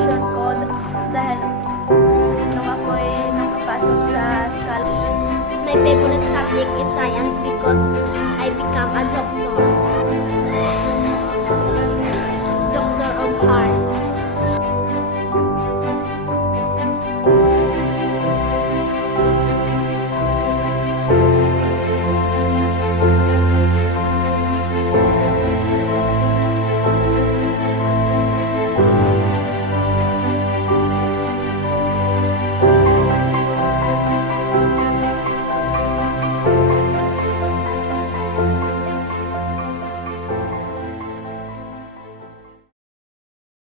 passion ko dahil nung ako'y nakapasok sa school. My favorite subject is science because I become a doctor.